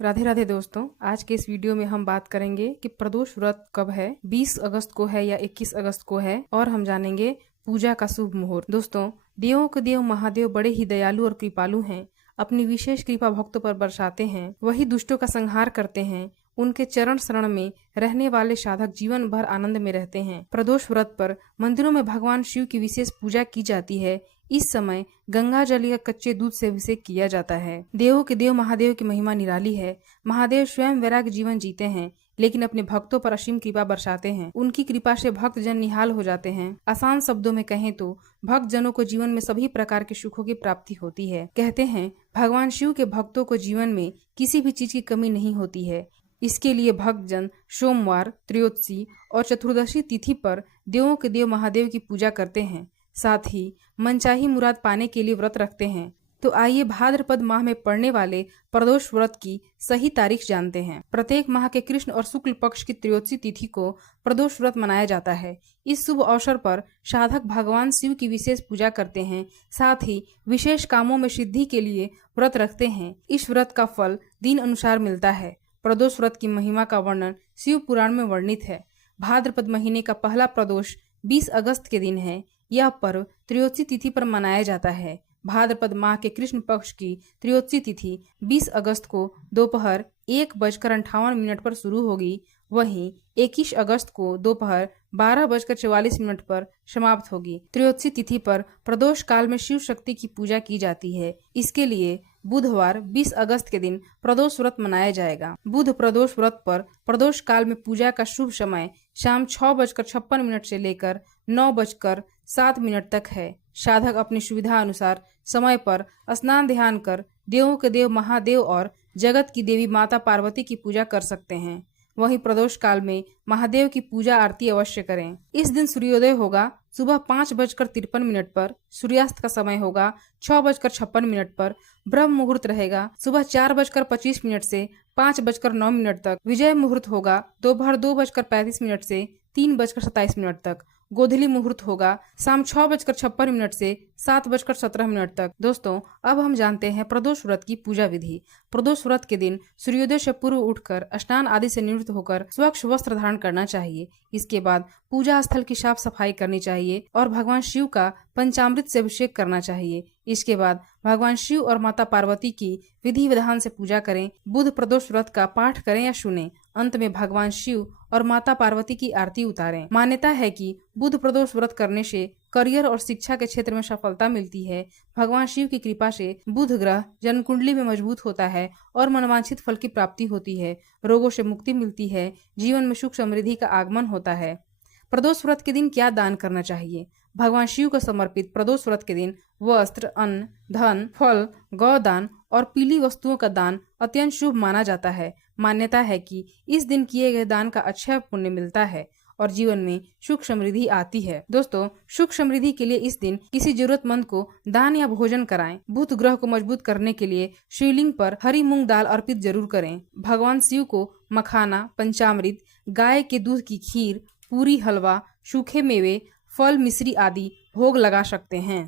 राधे राधे दोस्तों, आज के इस वीडियो में हम बात करेंगे कि प्रदोष व्रत कब है, 20 अगस्त को है या 21 अगस्त को है, और हम जानेंगे पूजा का शुभ मुहूर्त। दोस्तों, देवों के देव महादेव बड़े ही दयालु और कृपालु हैं। अपनी विशेष कृपा भक्तों पर बरसाते हैं, वही दुष्टों का संहार करते हैं। उनके चरण शरण में रहने वाले साधक जीवन भर आनंद में रहते हैं। प्रदोष व्रत पर मंदिरों में भगवान शिव की विशेष पूजा की जाती है। इस समय गंगा जल या कच्चे दूध से अभिषेक किया जाता है। देवों के देव महादेव की महिमा निराली है। महादेव स्वयं वैराग्य जीवन जीते हैं, लेकिन अपने भक्तों पर असीम कृपा बरसाते हैं। उनकी कृपा से भक्त जन निहाल हो जाते हैं। आसान शब्दों में कहें तो भक्त जनों को जीवन में सभी प्रकार के सुखों की प्राप्ति होती है। कहते हैं भगवान शिव के भक्तों को जीवन में किसी भी चीज की कमी नहीं होती है। इसके लिए भक्तजन सोमवार, त्रयोदशी और चतुर्दशी तिथि पर देवों के देव महादेव की पूजा करते हैं। साथ ही मनचाही मुराद पाने के लिए व्रत रखते हैं। तो आइए भाद्रपद माह में पड़ने वाले प्रदोष व्रत की सही तारीख जानते हैं। प्रत्येक माह के कृष्ण और शुक्ल पक्ष की त्रयोदशी तिथि को प्रदोष व्रत मनाया जाता है। इस शुभ अवसर पर साधक भगवान शिव की विशेष पूजा करते हैं। साथ ही विशेष कामों में सिद्धि के लिए व्रत रखते हैं। इस व्रत का फल दिन अनुसार मिलता है। प्रदोष व्रत की महिमा का वर्णन शिव पुराण में वर्णित है। भाद्रपद महीने का पहला प्रदोष 20 अगस्त के दिन है। यह पर्व त्रयोदशी तिथि पर मनाया जाता है। भाद्रपद माह के कृष्ण पक्ष की त्रयोदशी तिथि 20 अगस्त को दोपहर 1:58 पर शुरू होगी। वहीं 21 अगस्त को दोपहर 12:44 पर समाप्त होगी। त्रयोदशी तिथि पर प्रदोष काल में शिव शक्ति की पूजा की जाती है। इसके लिए बुधवार 20 अगस्त के दिन प्रदोष व्रत मनाया जाएगा। बुध प्रदोष व्रत पर प्रदोष काल में पूजा का शुभ समय शाम 6:56 से लेकर 9:07 तक है। साधक अपनी सुविधा अनुसार समय पर स्नान ध्यान कर देवों के देव महादेव और जगत की देवी माता पार्वती की पूजा कर सकते हैं। वहीं प्रदोष काल में महादेव की पूजा आरती अवश्य करें। इस दिन सूर्योदय होगा सुबह 5:53 पर। सूर्यास्त का समय होगा 6:56 पर। ब्रह्म मुहूर्त रहेगा सुबह 4:25 से 5:09 तक। विजय मुहूर्त होगा दोपहर 2:35 से 3:27 तक। गोधूली मुहूर्त होगा शाम 6:56 से 7:17 तक। दोस्तों, अब हम जानते हैं प्रदोष व्रत की पूजा विधि। प्रदोष व्रत के दिन सूर्योदय से पूर्व उठकर स्नान आदि से निवृत्त होकर स्वच्छ वस्त्र धारण करना चाहिए। इसके बाद पूजा स्थल की साफ सफाई करनी चाहिए और भगवान शिव का पंचामृत से अभिषेक करना चाहिए। इसके बाद भगवान शिव और माता पार्वती की विधि विधान से पूजा करें। बुध प्रदोष व्रत का पाठ करें या सुनें। अंत में भगवान शिव और माता पार्वती की आरती उतारें। मान्यता है कि बुध प्रदोष व्रत करने से करियर और शिक्षा के क्षेत्र में सफलता मिलती है। भगवान शिव की कृपा से बुध ग्रह जन्म कुंडली में मजबूत होता है और मनवांछित फल की प्राप्ति होती है। रोगों से मुक्ति मिलती है। जीवन में सुख समृद्धि का आगमन होता है। प्रदोष व्रत के दिन क्या दान करना चाहिए? भगवान शिव को समर्पित प्रदोष व्रत के दिन वस्त्र, अन्न, धन, फल, गौदान और पीली वस्तुओं का दान अत्यंत शुभ माना जाता है। मान्यता है कि इस दिन किए गए दान का अच्छा पुण्य मिलता है और जीवन में सुख समृद्धि आती है। दोस्तों, सुख समृद्धि के लिए इस दिन किसी जरूरतमंद को दान या भोजन कराएं। बुध ग्रह को मजबूत करने के लिए शिवलिंग पर हरी मूंग दाल अर्पित जरूर करें। भगवान शिव को मखाना, पंचामृत, गाय के दूध की खीर, पूरी, हलवा, सूखे मेवे, फल, मिश्री आदि भोग लगा सकते हैं।